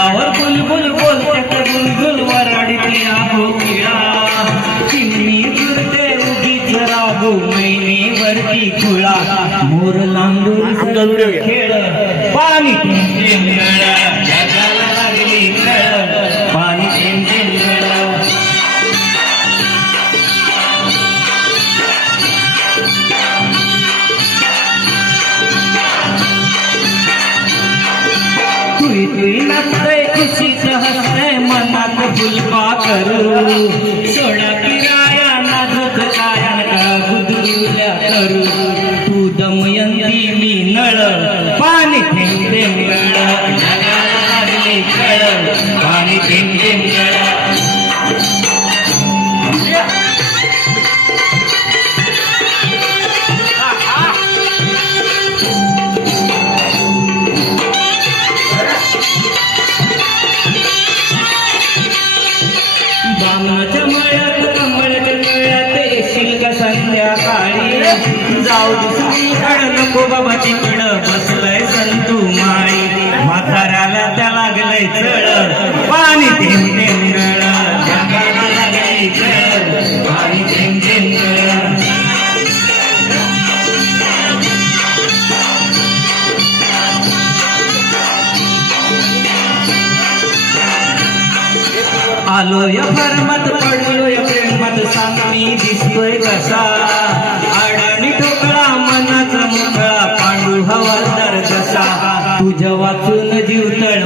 झाडावर बुलबुल बोलते बुलबुल वराडती आहो किळा चिमणी तुरते उगीच राहू मैनेवरती खुळा मोर लांडूर खेळ पाणी थेंब गळ जगाला लागली कळ पाणी थेंब गळ तुई तुई नसतय खुशीच हसतय मनात फुलपा करू सोडा किराया नाजूक काया का गुदगुल्या करू तू दमयंती मी नळ पाणी थेंब थेंब गळ जगाला लागली कळ पाणी थेंब थेंब गळ बामणाच्या मळ्यात कमळाच्या मळ्यात येशील का संध्याकाळी जाऊ दुसरीकडं नको बाबा तिकडं बसलंय संतू माळी म्हाताऱ्याला त्या लागलंय चळ पाणी थेंब थेंब गळ जगाला लागलंय चळ पाणी थेंब थेंब गळ आलोय फरमत पडलोय प्रेमात सांग मी दिसतोय कसा अडाणी ठोकळा मनाचा मोकळा पांडू हवालदार कसा तुझ्या वाचून जीव तळ